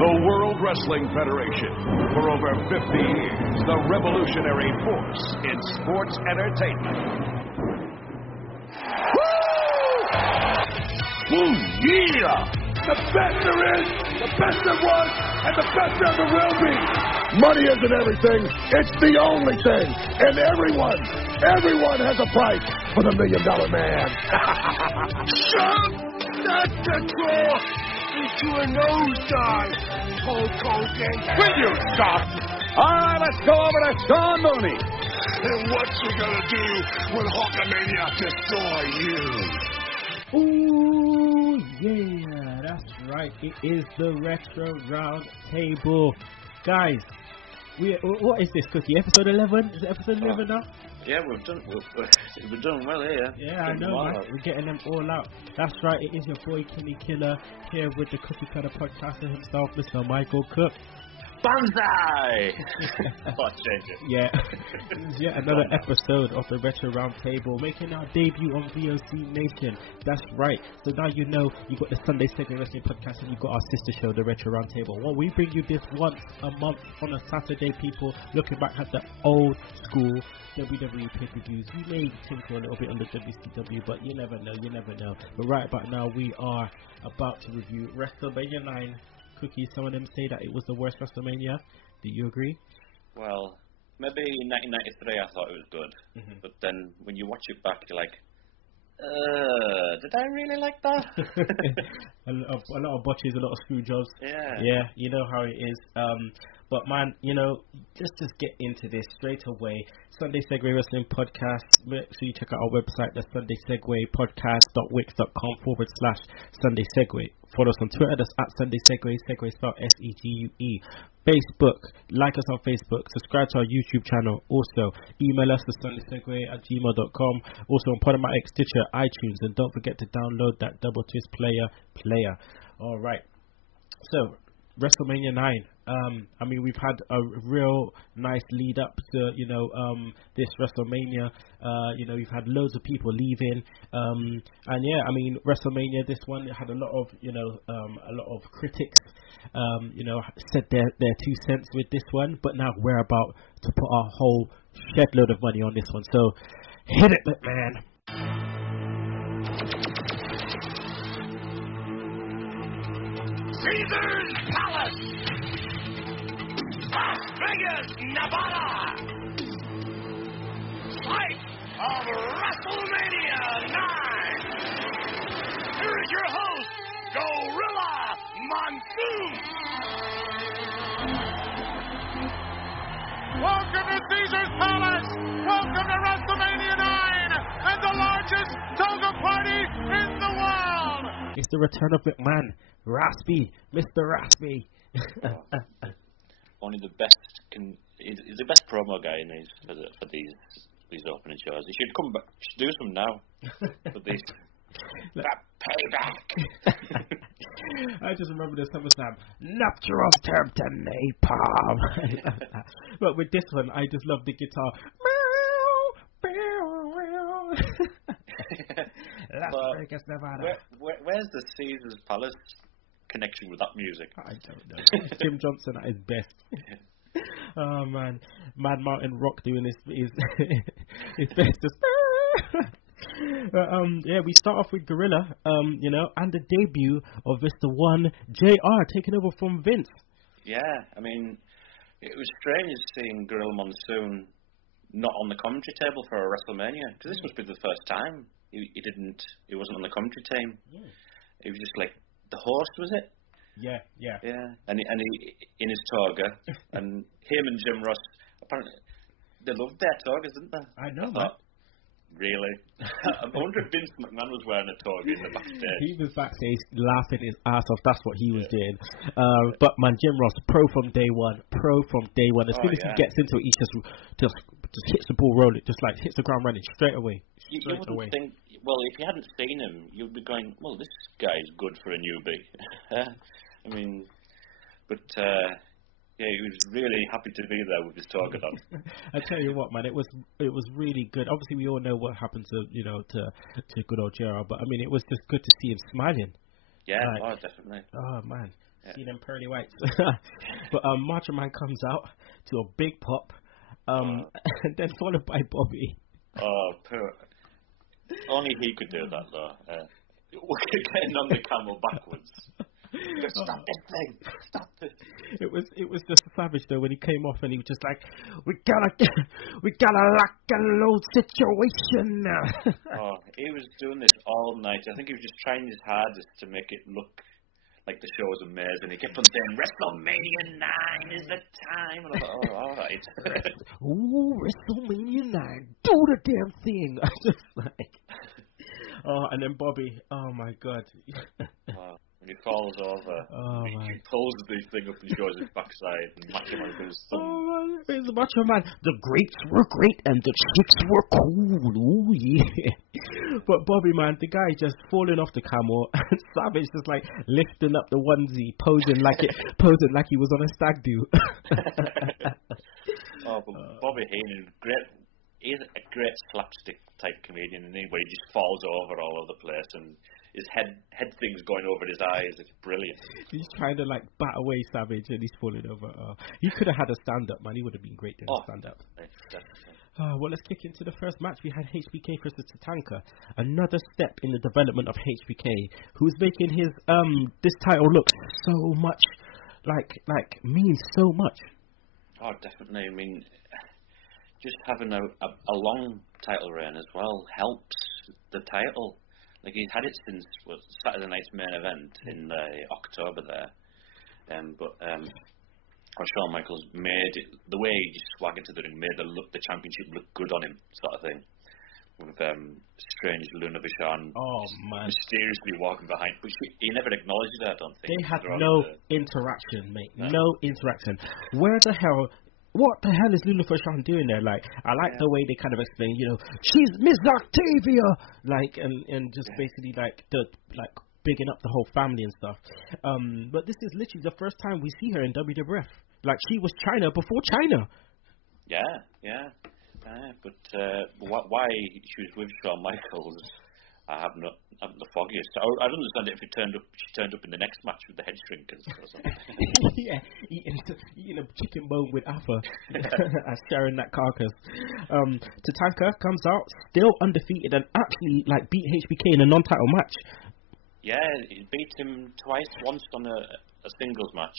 The World Wrestling Federation. For over 50 years, the revolutionary force in sports entertainment. Woo! Yeah! The best there is, the best there was, and the best ever will be. Money isn't everything. It's the only thing. And everyone has a price for the $1 Million Man. Shove that control into a nosedive, Hulk Hogan. Will you stop? All right, let's go over to Sean Mooney. And what you gonna do when Hulkamania destroy you? Ooh, yeah, that's right. It is the Retro Roundtable. Guys, what is this, Cookie? Episode 11? Is it episode 11 now? Yeah, we've done well here. Yeah, I know, man. We're getting them all out. That's right. It is your boy, Kinny Killa, here with the Cookie Cutter podcaster himself, Mr. Michael Cook. Banzai! I'll change it. Yeah. This is yet another episode of the Retro Roundtable, making our debut on VOC Nation. That's right. So now you know you got the Sunday Segue Wrestling Podcast and you got our sister show, the Retro Roundtable. Well, we bring you this once a month on a Saturday, people, looking back at the old school WWE pay-per-views. We may tinkle a little bit on the WCW, but you never know. But right about now, we are about to review Wrestlemania 9. Cookie, some of them say that it was the worst WrestleMania. Do you agree? Well, maybe in 1993 I thought it was good. Mm-hmm. But then when you watch it back, you're like, did I really like that? a lot of botches, a lot of screw jobs. Yeah. Yeah, you know how it is. But man, you know, just get into this straight away. Sunday Segue Wrestling Podcast. Make sure you check out our website, the Sunday Segue Podcast.wix.com/Sunday Segue. Follow us on Twitter, that's at Sunday Segue, Segue spelled SEGUE. Facebook, like us on Facebook. Subscribe to our YouTube channel. Also, email us at sundaysegue@gmail.com. Also on Podomatic, Stitcher, iTunes. And don't forget to download that Double Twist player. All right. So, WrestleMania 9. I mean, we've had a real nice lead up to, this WrestleMania. We've had loads of people leaving. And yeah, I mean, WrestleMania, this one, it had a lot of critics, said their 2 cents with this one. But now we're about to put our whole shed load of money on this one. So, hit it, man. Caesar's Palace, Las Vegas, Nevada. Site of WrestleMania 9. Here is your host, Gorilla Monsoon. Welcome to Caesar's Palace. Welcome to WrestleMania 9 and the largest toga party in the world. It's the return of McMahon. Raspy, Mr. Raspy. Only the best he's the best promo guy in these for these opening shows. He should come back. He should do some now for these. That payback. I just remember the SummerSlam. Natural term to napalm. But with this one, I just love the guitar. Las Vegas, Nevada. Where's the Caesar's Palace connection with that music? I don't know. Jim Johnson at his best. Oh man, Mad Mountain Rock doing his best. Yeah, we start off with Gorilla, and the debut of Mr. One JR taking over from Vince. Yeah, I mean, it was strange seeing Gorilla Monsoon not on the commentary table for a WrestleMania, because this must be the first time he wasn't on the commentary team. Yeah. He was just like the host, was it? Yeah. And he in his toga, and him and Jim Ross, apparently they loved their togas, didn't they? I know that. Really? I wonder if Vince McMahon was wearing a toga in the backstage. He was backstage laughing his ass off. That's what he was doing. But man, Jim Ross, pro from day one. As soon as he gets into it, he just hits the ball rolling, just like hits the ground running straight away. You wouldn't think. Well, if you hadn't seen him, you'd be going, well, this guy's good for a newbie. I mean, but yeah, he was really happy to be there with his target on. I tell you what, man, it was really good. Obviously, we all know what happened to good old JR, but I mean, it was just good to see him smiling. Yeah, definitely. Oh man, See them pearly whites. But Macho Man comes out to a big pop, and then followed by Bobby. Oh, only he could do that though. Getting on the camel backwards. Stop this thing! Stop this! It was just savage though when he came off and he was just like, we gotta lock and load situation. He was doing this all night. I think he was just trying his hardest to make it look like the show was amazing. He kept on saying, WrestleMania 9 is the time. And I thought, oh, all right. Ooh, WrestleMania 9, do the damn thing. I just like, and then Bobby, oh my God. When he falls over, he pulls the thing up and shows his backside, and Macho Man goes, it's Macho Man. The greats were great and the chicks were cool. Ooh, yeah. But Bobby, man, the guy just falling off the camel, and Savage just like lifting up the onesie, posing like he was on a stag do. But Bobby Heenan, he's a great slapstick type comedian, and where he just falls over all over the place and his head things going over his eyes. It's brilliant. He's trying to like bat away Savage and he's falling over. He could have had a stand-up, man. He would have been great doing a stand-up. Well, let's kick into the first match. We had HBK versus Tatanka. Another step in the development of HBK, who's making his this title look so much like means so much. Oh, definitely. I mean, just having a long title reign as well helps the title. Like, he's had it since Saturday night's main event in October there. But Shawn Michaels made it, the way he just swaggered to the ring, made the championship look good on him, sort of thing. With strange Luna Vachon mysteriously walking behind. But he never acknowledged it, I don't think. They had no interaction, mate. No interaction. What the hell is Luna Vachon doing there? Like, I like the way they kind of explain, she's Miss Octavia, like, and just basically like bigging up the whole family and stuff. But this is literally the first time we see her in WWF. Like, she was China before China. Yeah. But why she was with Shawn Michaels, I haven't the foggiest. I'd understand it if she turned up in the next match with the head shrinkers or something. Yeah, eating a chicken bone with Alpha, sharing that carcass. Tatanka comes out still undefeated and actually like beat HBK in a non-title match. Yeah, he beat him twice. Once on a singles match,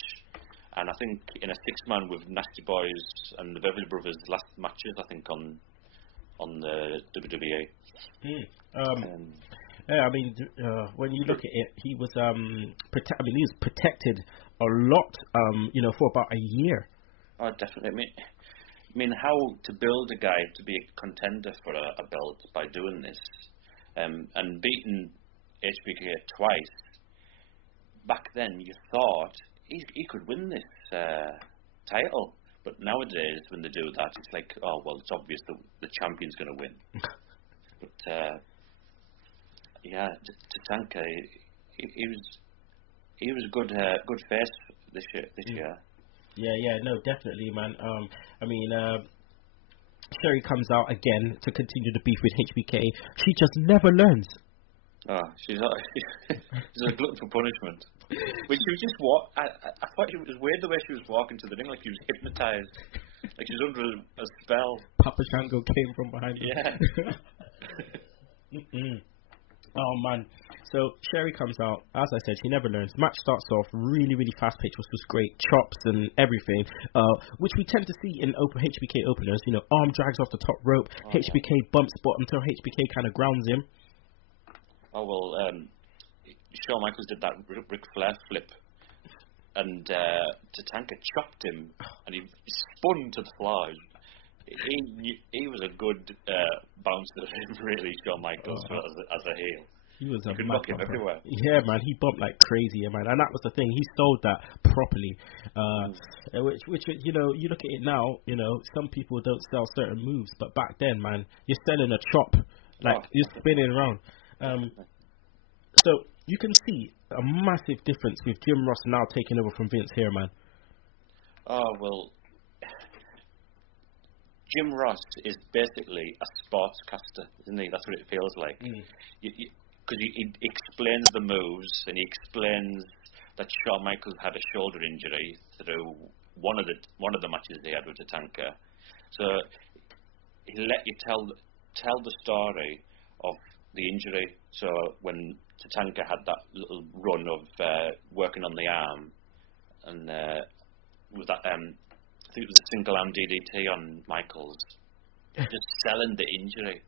and I think in a 6-man with Nasty Boys and the Beverly Brothers last matches. I think on the WWE. Yeah, I mean, when you look at it, he was he was protected a lot, for about a year. Oh, definitely. I mean, how to build a guy to be a contender for a belt by doing this, and beating HBK twice. Back then, you thought he could win this title, but nowadays, when they do that, it's like, oh well, it's obvious that the champion's going to win. But yeah, Tatanka, he was good face this year. Yeah, no, definitely, man. I mean, Sherry comes out again to continue the beef with HBK. She just never learns. Oh, she's a glutton for punishment. When she was just I thought it was weird the way she was walking to the ring, like she was hypnotized, like she was under a spell. Papa Shango came from behind her. Yeah. Oh man. So Sherry comes out. As I said, she never learns. Match starts off really, really fast paced, which was great. Chops and everything, which we tend to see in HBK openers. Arm drags off the top rope. HBK bumps bottom until HBK kind of grounds him. Oh well, Shawn Michaels did that Ric Flair flip, and Tatanka chopped him, and he spun to the floor. He was a good bouncer, really, Shawn Michaels, as a heel. He was a could knock him everywhere. Yeah, man, he bumped like crazy, man, and that was the thing. He sold that properly. Which you look at it now. Some people don't sell certain moves, but back then, man, you're selling a chop, you're spinning around. So you can see a massive difference with Jim Ross now taking over from Vince here, man. Oh well. Jim Ross is basically a sportscaster, isn't he? That's what it feels like. Because he explains the moves, and he explains that Shawn Michaels had a shoulder injury through one of the matches they had with Tatanka. So he let you tell the story of the injury. So when Tatanka had that little run of working on the arm, and with that, I think it was a single arm DDT on Michaels, just selling the injury.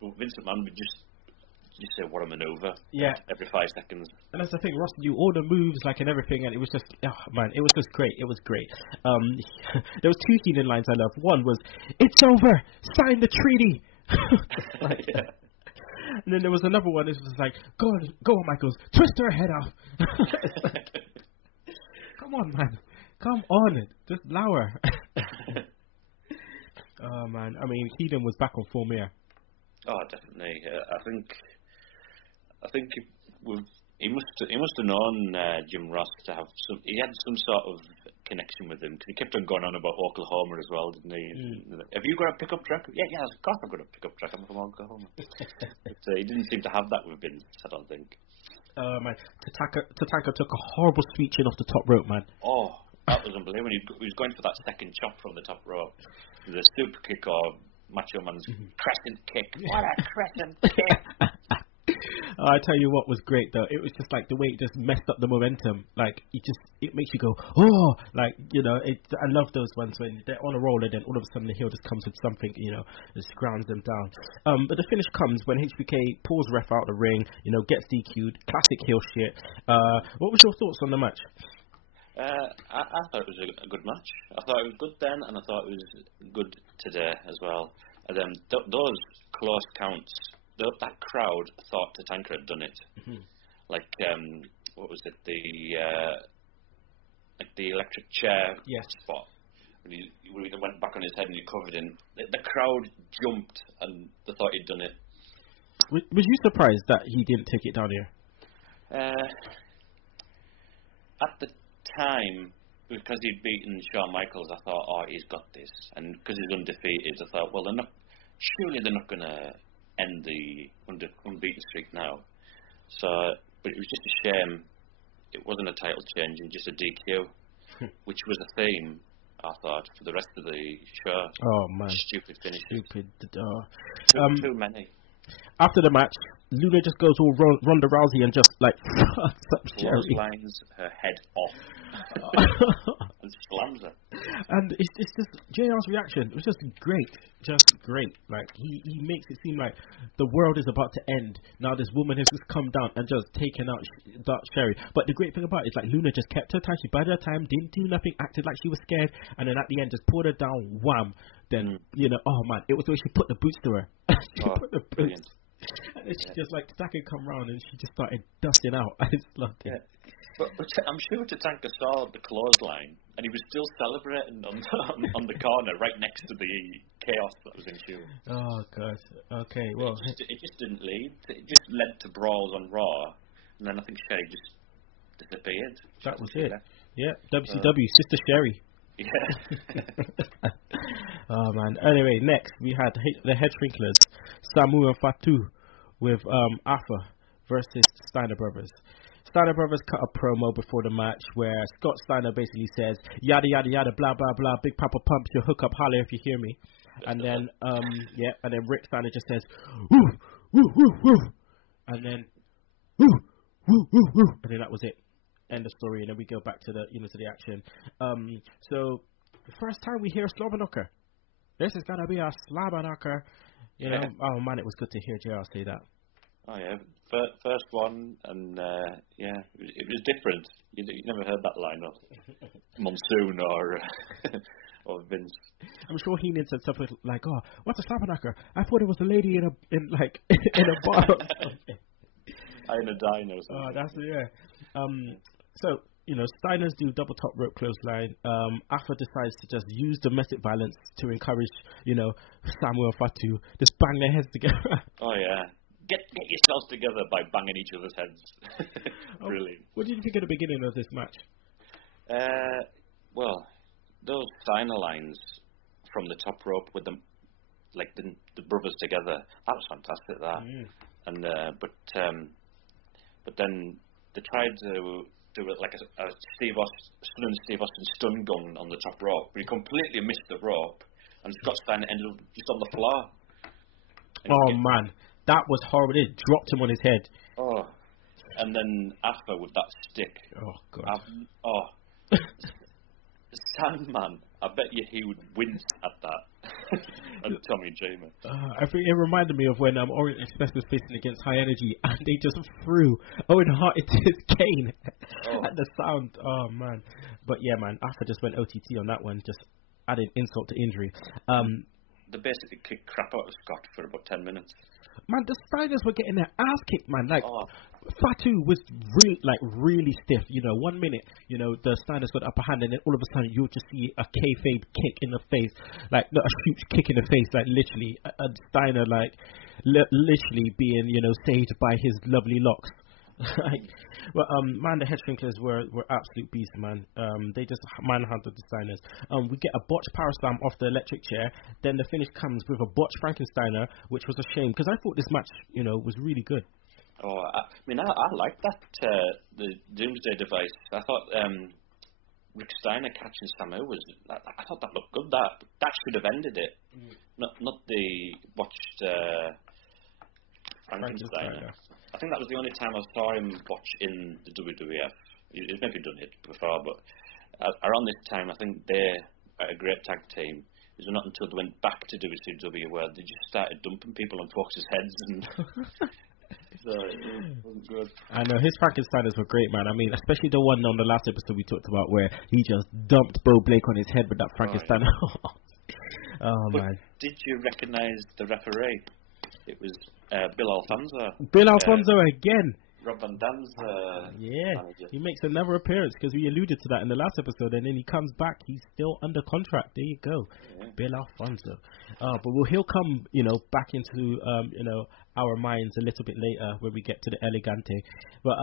Vince McMahon would just say, what a maneuver. Yeah. Every 5 seconds. And that's the thing, Ross knew all the moves, like, and everything, and it was just, oh man, it was just great. It was great. There was 2 Heenan lines I loved. One was, "It's over, sign the treaty." Yeah. And then there was another one. It was like, go on, Michaels, twist her head off. Come on, man, come on, just allow her. Oh man, I mean, Heenan was back on form here. Oh, definitely. I think he must have known Jim Ross to have some. He had some sort of connection with him, because he kept on going on about Oklahoma as well, didn't he? Have you got a pickup truck? Yeah, of course I've got a pickup truck. I'm from Oklahoma. But he didn't seem to have that with Vince, I don't think. Man, Tatanka took a horrible speech in off the top rope, man. Oh, that was unbelievable. He was going for that second chop from the top rope, the super kick or Macho Man's crescent kick. What a crescent kick! I tell you what was great though, it was just like the way it just messed up the momentum. Like it makes you go, oh, like, you know, I love those ones when they're on a roll and then all of a sudden the heel just comes with something, you know, just grounds them down. But the finish comes when HBK pulls ref out the ring, you know, gets DQ'd, classic heel shit. What was your thoughts on the match? I thought it was a good match. I thought it was good then, and I thought it was good today as well. And then those close counts, that crowd thought Tatanka had done it. Mm-hmm. Like, what was it? The electric chair spot. When he went back on his head and he covered in. The crowd jumped and they thought he'd done it. Was you surprised that he didn't take it down here? At the time, because he'd beaten Shawn Michaels, I thought, oh, he's got this. And because he's undefeated, I thought, well, surely they're not going to end the unbeaten streak now. So, but it was just a shame it wasn't a title change and just a DQ, which was a theme, I thought, for the rest of the show. Oh man, stupid finishes. Too many. After the match, Luna just goes all Ronda Rousey and just like clotheslines her head off and slams her. And it's just JR's reaction. It was just great. Like he makes it seem like the world is about to end. Now this woman has just come down and just taken out Dark Sherry. But the great thing about it is like Luna just kept her time. She bided her time, didn't do nothing, acted like she was scared, and then at the end just pulled her down. Wham! Then you know, oh man, it was the way she put the boots to her. She put the boots. Brilliant. And then she just like Tatanka come round and she just started dusting out. I just loved it. But I'm sure Tatanka saw the clothesline and he was still celebrating on the corner right next to the chaos that was ensuing. Oh god. Okay. Well, it just didn't lead. It just led to brawls on Raw, and then I think Sherry just disappeared. That was it. Yeah. WCW Sister Sherry. Yeah. Oh man. Anyway, next we had the Head Shrinklers, Samu and Fatu, with Alpha versus Steiner Brothers. Steiner Brothers cut a promo before the match where Scott Steiner basically says yada yada yada blah blah blah, Big Papa pumps your hook up, holler if you hear me. And then and then Rick Steiner just says woo woo woo woo, and then woo woo woo woo, and then that was it. End of story, and then we go back to the to the action. So the first time we hear a slobber knocker. This is gonna be a slobber knocker. You know, oh man, it was good to hear JR say that. Oh yeah, first one, and it was different. You never heard that line of Monsoon or Vince. I'm sure Heenan said something like, "Oh, what's a slobber knocker? I thought it was a lady in a bar." In a diner or something. Oh, that's So, Steiners do double top rope clothesline. Alpha decides to just use domestic violence to encourage, Samuel Fatu. Just bang their heads together. Oh, yeah. Get yourselves together by banging each other's heads. Brilliant. What did you think at the beginning of this match? Well, those Steiner lines from the top rope with them, like the brothers together, that was fantastic, that. And, but then they tried to do it like a Steve Austin stun gun on the top rope, but he completely missed the rope, and Scott Steiner ended up just on the floor. Man, that was horrible. It dropped him on his head. Oh, and then after with that stick. Oh God. Sandman, I bet you he would wince at that. And Tommy Dreamer. I think it reminded me of when Orient Express was facing against High Energy and they just threw Owen Hart into his cane. And the sound, oh man. But yeah, man, Arthur just went OTT on that one, just added insult to injury. They basically kicked crap out of Scott for about 10 minutes. Man, the Steiners were getting their ass kicked, man. Like, Fatu was really stiff. 1 minute, the Steiners got the upper hand, and then all of a sudden you'll just see a kayfabe kick in the face, like not a huge kick in the face, like literally a Steiner, like literally being, saved by his lovely locks. Man, the head shrinkers were absolute beasts, man. They just manhandled the Steiners. We get a botched power slam off the electric chair. Then the finish comes with a botched Frankensteiner, which was a shame because I thought this match, was really good. Oh, I like that the Doomsday device. I thought Rick Steiner catching Samu I thought that looked good. That should have ended it. Not the botched Frankensteiner. I think that was the only time I saw him watch in the WWF. He's maybe done it before, but around this time, I think they're a great tag team. It was not until they went back to WCW where they just started dumping people on folks' heads, and so it wasn't good. I know, his Frankensteiners were great, man. I mean, especially the one on the last episode we talked about where he just dumped Bo Blake on his head with that Frankensteiner. Man. Did you recognise the referee? It was Bill Alfonso. Bill Alfonso again. Rob Van Dam's manager. He makes another appearance because we alluded to that in the last episode, and then he comes back. He's still under contract. There you go, Bill Alfonso. But he'll come, back into our minds a little bit later when we get to the Elegante. But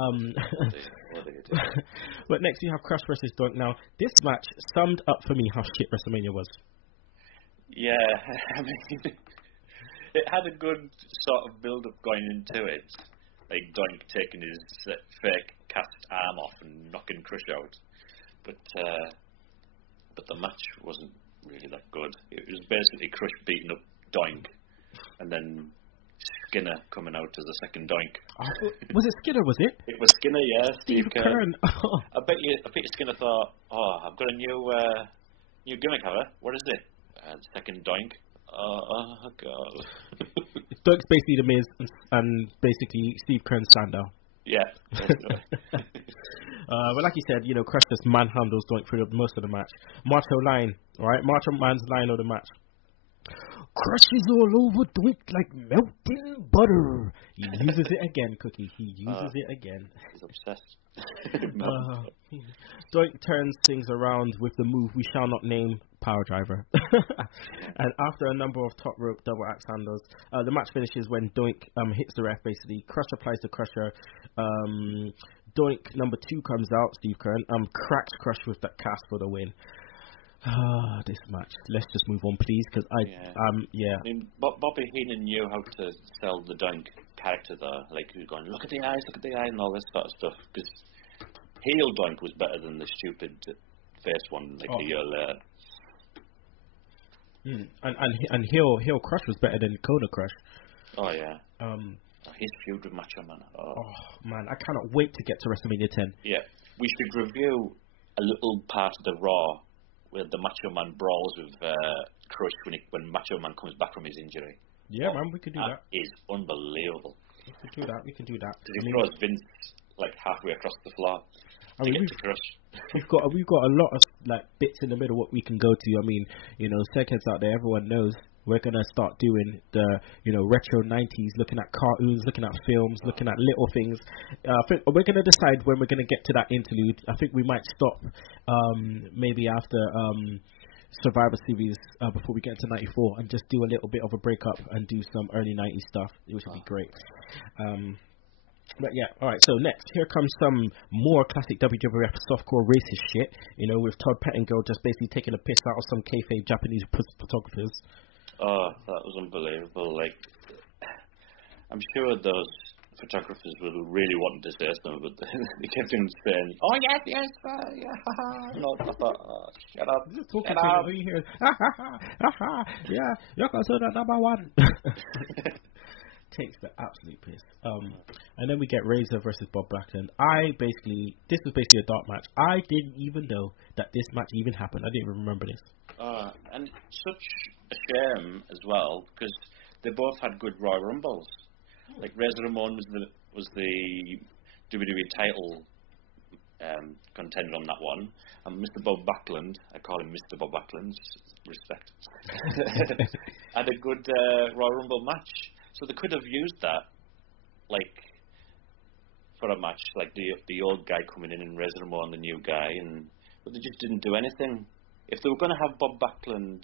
but next we have Crush versus Doink. Now this match summed up for me how shit WrestleMania was. Yeah, I mean. It had a good sort of build-up going into it, like Doink taking his fake cast arm off and knocking Crush out. But the match wasn't really that good. It was basically Crush beating up Doink, and then Skinner coming out as a second Doink. Was it Skinner? Was it? It was Skinner, yeah. Steve Kern. Oh. I bet you Skinner thought, I've got a new gimmick, have I? What is it? Second Doink. Oh God. Doink's basically the Miz and basically Steve Kern's Sandow. Yeah. But like you said, Crush just manhandles Doink through most of the match. Macho line, alright? Macho Man's line of the match. Crush is all over Doink like melting butter. He uses it again, Cookie. He uses it again. He's obsessed. Doink turns things around with the move we shall not name, Power Driver. And after a number of top rope double axe handles, the match finishes when Doink hits the ref basically. Crush applies the Crusher. Doink number 2 comes out, Steve Kern, cracks Crush with that cast for the win. This match. Let's just move on, please, because I mean, Bobby Heenan knew how to sell the Doink character though. Like he was going, look at the eyes, and all this sort of stuff. Because heel Doink was better than the stupid face one, a year later. And heel Crush was better than Kona Crush. Oh yeah. His feud with Macho Man. Oh man, I cannot wait to get to WrestleMania 10. Yeah, we should review a little part of the Raw where the Macho Man brawls with Crush when Macho Man comes back from his injury. Yeah, man, we could do that. That is unbelievable. We can do that. He throws Vince like halfway across the floor. We've got a lot of like bits in the middle what we can go to. I mean, Segheads out there, everyone knows we're gonna start doing the retro 90s, looking at cartoons, looking at films, looking at little things. I think we're gonna decide when we're gonna get to that interlude. I think we might stop maybe after Survivor Series before we get into 94 and just do a little bit of a breakup and do some early 90s stuff, which would be great. But yeah, alright, so next, here comes some more classic WWF softcore racist shit, with Todd Pettengill just basically taking a piss out of some kayfabe Japanese photographers. Oh, that was unbelievable. Like, I'm sure those photographers were really wanting to say something, but they kept on saying, "Oh yes, yeah." And I thought, oh, shut up. Just talking to you here. Yeah, you're considered number one. Takes the absolute piss. And then we get Razor versus Bob Backlund. This was basically a dark match. I didn't even know that this match even happened. I didn't even remember this. And such a shame as well, because they both had good Royal Rumbles. Like Razor Ramon was the WWE title contender on that one, and Mr. Bob Backlund, I call him Mr. Bob Backlund, respect, had a good Royal Rumble match. So they could have used that, like, for a match, like the old guy coming in and Razor Ramon, the new guy, but they just didn't do anything. If they were going to have Bob Backlund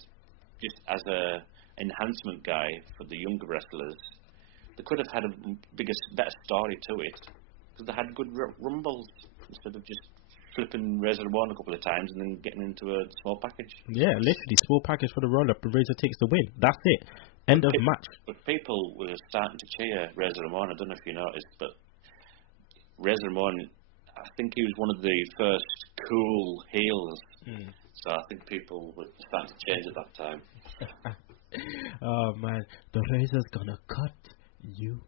just as a enhancement guy for the younger wrestlers, they could have had a better story to it, because they had good rumbles instead of just flipping Razor Ramon a couple of times and then getting into a small package. Yeah, literally small package for the roll-up, and Razor takes the win. That's it. End of match. But people were starting to cheer Razor Ramon. I don't know if you noticed, but Razor Ramon, I think he was one of the first cool heels. So I think people were starting to change at that time. Oh man, the Razor's gonna cut you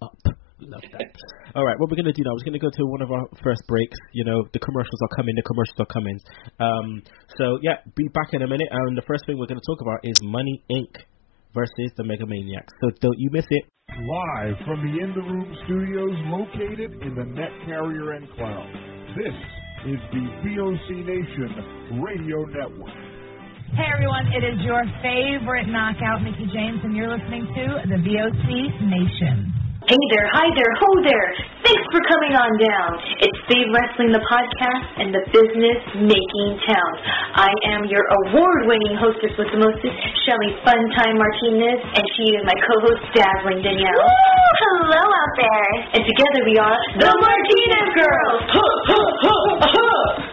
up. Love that. All right, what we're gonna do now is we're gonna go to one of our first breaks. You know, the commercials are coming. So yeah, be back in a minute. And the first thing we're gonna talk about is Money Inc. versus the Mega Maniacs. So don't you miss it. Live from the In the Room studios located in the Net Carrier Enclave. This is the VOC Nation Radio Network. Hey everyone, it is your favorite knockout, Mickie James, and you're listening to the VOC Nation. Hey there, hi there, ho there. Thanks for coming on down. It's Save Wrestling, the podcast, and the business-making town. I am your award-winning hostess with the mostest, Shelly Funtime Martinez, and she is my co-host, Dazzling Danielle. Woo! Hello out there. And together we are the Martinez Girls.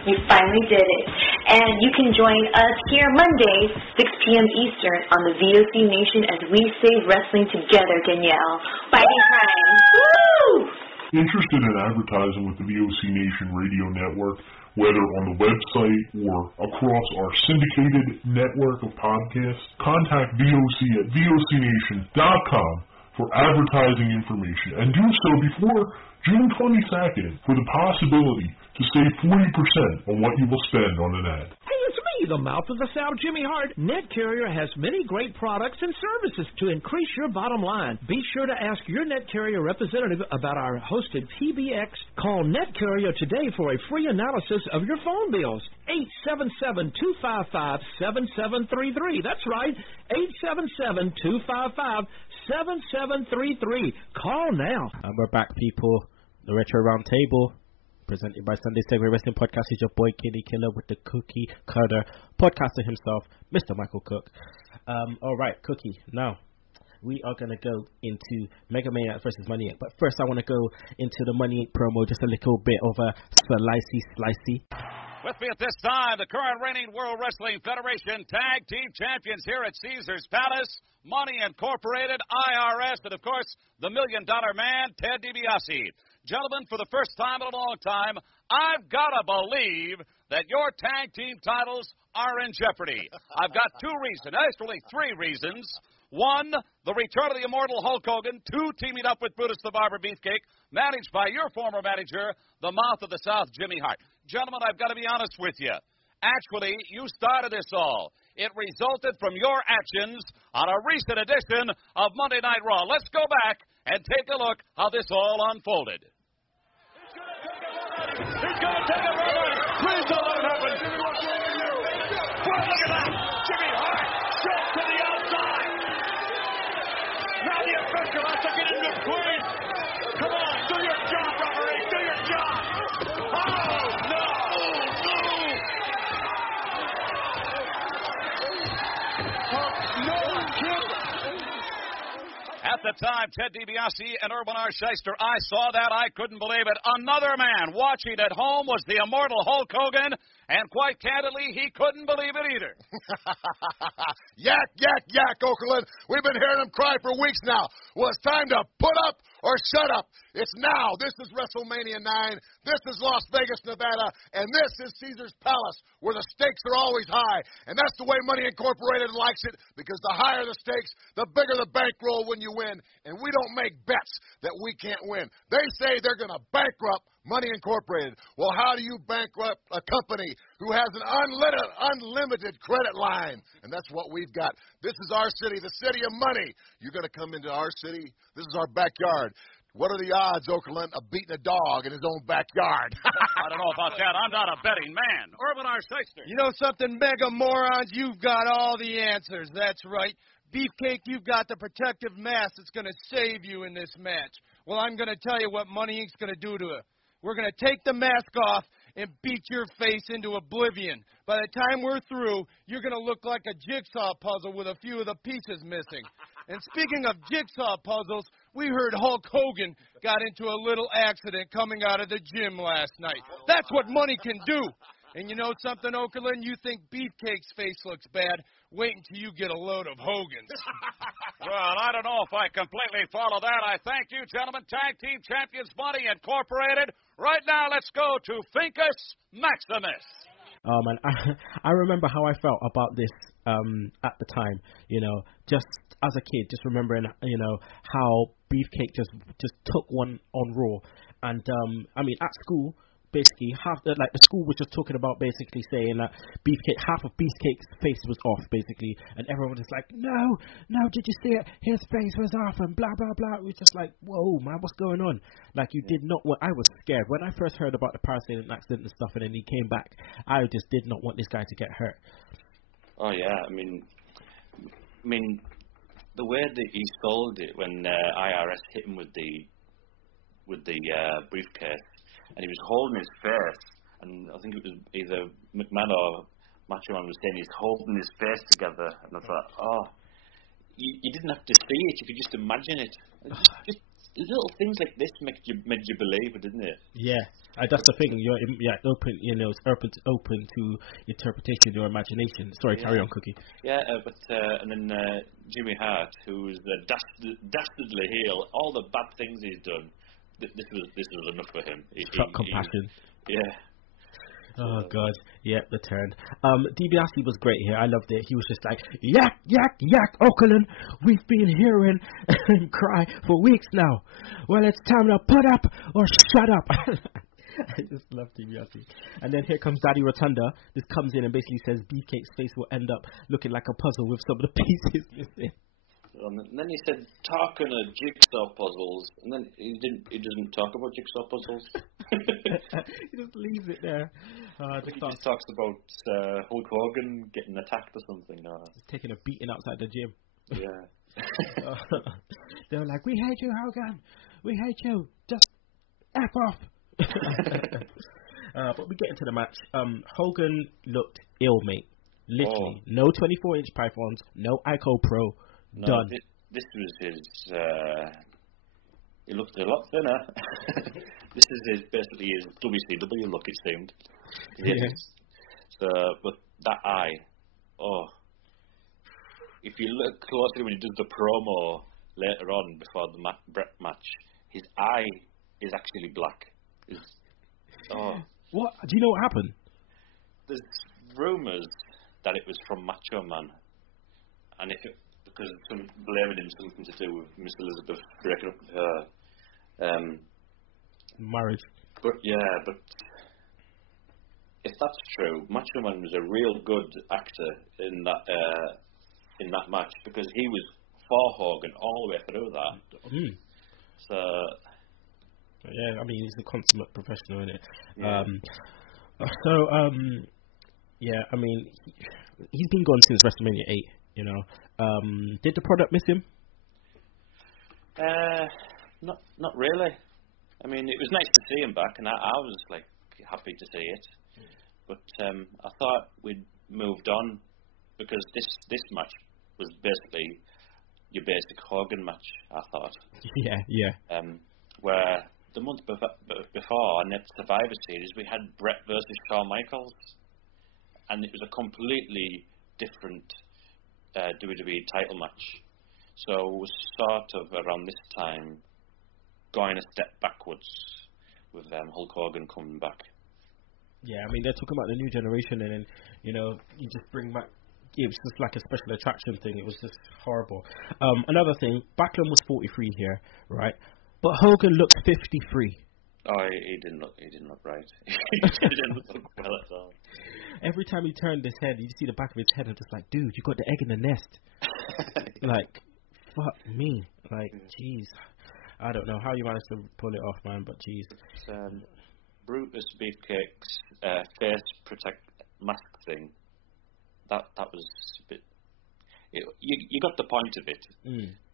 We finally did it. And you can join us here Monday, 6 p.m. Eastern on the VOC Nation as we save wrestling together, Danielle. Fighting crime. Woo! Interested in advertising with the VOC Nation Radio Network, whether on the website or across our syndicated network of podcasts, contact VOC at vocnation.com for advertising information, and do so before June 22nd for the possibility to save 40% on what you will spend on an ad. Hey, it's me, the mouth of the South, Jimmy Hart. Net Carrier has many great products and services to increase your bottom line. Be sure to ask your Net Carrier representative about our hosted PBX. Call Net Carrier today for a free analysis of your phone bills. 877-255-7733. That's right, 877-255-7733. Call now. And we're back, people. The Retro Roundtable, presented by Sunday Segue Wrestling Podcast, is your boy Kinny Killa with the cookie cutter podcaster himself, Mr. Michael Cook. All right, Cookie. Now we are gonna go into Mega Maniacs versus Money Inc. But first, I want to go into the Money Inc. promo, just a little bit of a slicey. With me at this time, the current reigning World Wrestling Federation Tag Team Champions here at Caesars Palace, Money Incorporated, IRS, and of course, the $1 Million Man, Ted DiBiase. Gentlemen, for the first time in a long time, I've got to believe that your tag team titles are in jeopardy. I've got two reasons, actually three reasons. One, the return of the immortal Hulk Hogan. Two, teaming up with Brutus the Barber Beefcake, managed by your former manager, the Mouth of the South, Jimmy Hart. Gentlemen, I've got to be honest with you. Actually, you started this all. It resulted from your actions on a recent edition of Monday Night Raw. Let's go back and take a look how this all unfolded. He's going to take a run. Please don't let it happen. Well, look at that. Jimmy Hart straight to the outside. Now the official has to get in between. Come on, do your job, referee. Do your job. Oh, no. At the time, Ted DiBiase and Urban R. Shyster, I saw that. I couldn't believe it. Another man watching at home was the immortal Hulk Hogan, and quite candidly, he couldn't believe it either. Yak, Okerlund. We've been hearing him cry for weeks now. Well, it's time to put up or shut up. It's now. This is WrestleMania 9. This is Las Vegas, Nevada. And this is Caesar's Palace, where the stakes are always high. And that's the way Money Incorporated likes it, because the higher the stakes, the bigger the bankroll when you win. And we don't make bets that we can't win. They say they're going to bankrupt Money Incorporated. Well, how do you bankrupt a company who has an unlimited credit line? And that's what we've got. This is our city, the city of money. You're going to come into our city. This is our backyard. What are the odds, Oakland, of beating a dog in his own backyard? I don't know about that. I'm not a betting man. Urban R. Sexter. You know something, mega morons? You've got all the answers. That's right. Beefcake, you've got the protective mask that's going to save you in this match. Well, I'm going to tell you what Money Inc.'s going to do to it. We're going to take the mask off and beat your face into oblivion. By the time we're through, you're going to look like a jigsaw puzzle with a few of the pieces missing. And speaking of jigsaw puzzles, we heard Hulk Hogan got into a little accident coming out of the gym last night. That's what money can do. And you know something, Okerlund? You think Beefcake's face looks bad. Wait until you get a load of Hogan's. Well, I don't know if I completely follow that. I thank you, gentlemen. Tag Team Champions Money Incorporated. Right now, let's go to Finkus Maximus. And I remember how I felt about this at the time. You know, just as a kid, just remembering, you know, how Beefcake just took one on Raw. And, I mean, at school, basically, the school was just talking about basically saying that half of Beefcake's face was off, basically, and everyone was like, no, did you see it? His face was off, and blah, blah, blah. It was just like, whoa, man, what's going on? Like, you did not want, I was scared. When I first heard about the parasail accident and stuff, and then he came back, I just did not want this guy to get hurt. Oh, yeah, I mean, the way that he sold it when IRS hit him with the briefcase, and he was holding his face, and I think it was either McMahon or Macho Man was saying he's holding his face together, and I thought, oh, you didn't have to see it, you could just imagine it. Just little things like this made you believe it, didn't it? Yeah, that's the thing. You're open, you know, it's open to interpretation, your imagination. Sorry, carry on, Cookie. Yeah, but and then Jimmy Hart, who's dastardly heel, all the bad things he's done. This was enough for him. Compassion. Yeah. Oh, God. Yeah, the turn. DiBiase was great here. I loved it. He was just like, yak, yak, yak, Okerlund. We've been hearing him cry for weeks now. Well, it's time to put up or shut up. I just love DiBiase. And then here comes Daddy Rotunda. This comes in and basically says Beefcake's face will end up looking like a puzzle with some of the pieces missing. And then he said talking of jigsaw puzzles, and then he doesn't talk about jigsaw puzzles. He just leaves it there. He just talks about Hulk Hogan getting attacked or something. Taking a beating outside the gym. Yeah. They were like, we hate you, Hogan. We hate you. Just F off. But we get into the match. Hogan looked ill, mate. Literally. No 24-inch pythons, no Ico Pro. No, done. This was his. He looked a lot thinner. This is basically his WCW look, it seemed. Yeah. So, but that eye, if you look closely when he does the promo later on before the Brett match, his eye is actually black. What? Do you know what happened? There's rumours that it was from Macho Man, and because some blaming him something to do with Miss Elizabeth breaking up with her marriage. But if that's true, Macho Man was a real good actor in that match, because he was for Hogan all the way through that. Mm. So yeah, I mean, he's a consummate professional, isn't it? Yeah. Yeah, I mean, he's been gone since WrestleMania 8. You know, did the product miss him? Not really. I mean, it was nice to see him back, and I was like happy to see it. But I thought we'd moved on, because this match was basically your basic Hogan match, I thought. Yeah. Where the month before, in that Survivor Series, we had Brett versus Shawn Michaels, and it was a completely different WWE title match. So it was sort of around this time going a step backwards with Hulk Hogan coming back. Yeah, I mean, they're talking about the new generation, and then, you know, you just bring back, it was just like a special attraction thing. It was just horrible. Another thing, Backlund was 43 here, right? But Hogan looked 53. Oh, he didn't look right. He didn't look well at all. Every time he turned his head, you see the back of his head, and just like, dude, you got the egg in the nest. Like, fuck me. Like, jeez. I don't know how you managed to pull it off, man, but jeez. Brutus Beefcake's face protect mask thing. That was a bit. You got the point of it,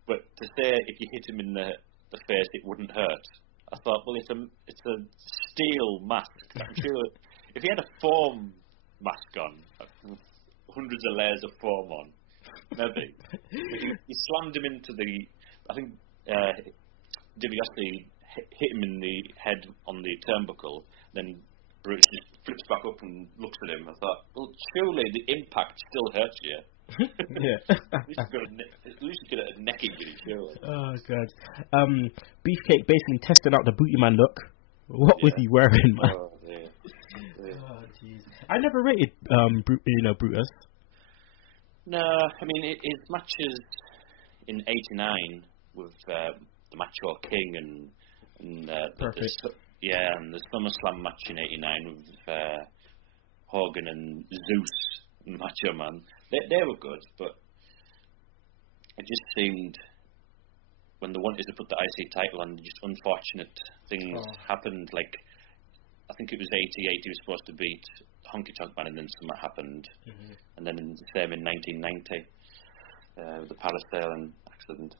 but to say if you hit him in the face it wouldn't hurt. I thought, well, it's a steel mask. I'm sure if he had a foam mask on, hundreds of layers of foam on, maybe. But he slammed him into the. I think DiBiase hit him in the head on the turnbuckle. Then Bruce just flips back up and looks at him. I thought, well, surely the impact still hurts you. Yeah. At least you get a neck injury, surely. Oh god. Beefcake basically tested out the booty man look. What was he wearing, man? Oh, yeah. Oh jeez. I never rated Brutus. No, I mean his matches in '89 with the Macho King and Perfect. and the SummerSlam match in '89 with Hogan and Zeus and Macho Man. They were good, but it just seemed when they wanted to put the IC title on, just unfortunate things happened. Like, I think it was '88 he was supposed to beat Honky Tonk Man, and then something happened. And then the same in 1990, the Parasailing accident.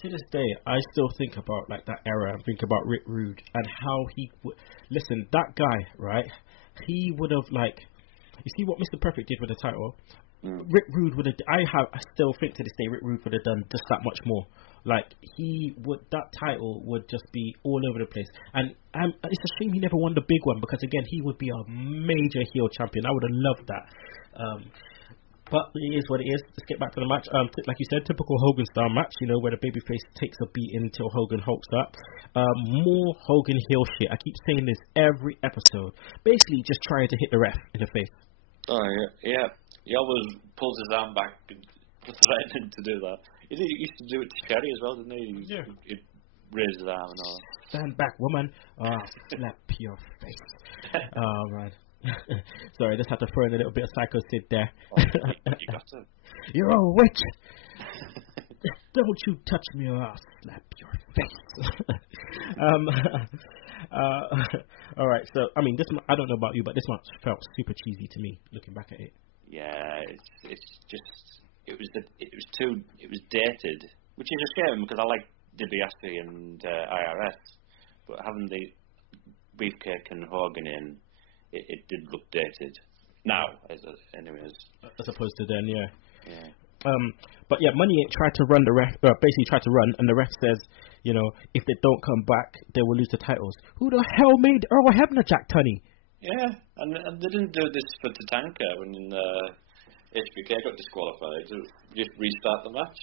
To this day, I still think about like that era and think about Rick Rude and how he listen, that guy, right? He would have like, you see what Mr. Perfect did with the title? Rick Rude would have, I still think to this day Rick Rude would have done just that much more. Like, that title would just be all over the place. And it's a shame he never won the big one, because again, he would be a major heel champion. I would have loved that. But it is what it is. Let's get back to the match. Like you said, typical Hogan style match, you know, where the babyface takes a beat until Hogan hulks up. More Hogan heel shit. I keep saying this every episode. Basically, just trying to hit the ref in the face. Oh, yeah. He always pulls his arm back and threatening to do that. He used to do it to Sherry as well, didn't he? Yeah. He'd raise his arm and all. Stand back, woman. Slap your face. Oh, man. Sorry, just had to throw in a little bit of Psycho Sid there. You got to. You're a witch. Don't you touch me or I'll slap your face. All right, so I mean, I don't know about you, but this match felt super cheesy to me looking back at it. Yeah, it's just it was dated, which is a shame because I like DiBiase and IRS, but having the Beefcake and Hogan in, it did look dated now, anyways. As opposed to then, yeah. Yeah. But yeah, Money Inc. tried to run the ref, basically tried to run, and the ref says, you know, if they don't come back, they will lose the titles. Who the hell made Earl Hebner Jack Tunney? Yeah, and they didn't do this for Tatanka when HBK got disqualified to just restart the match.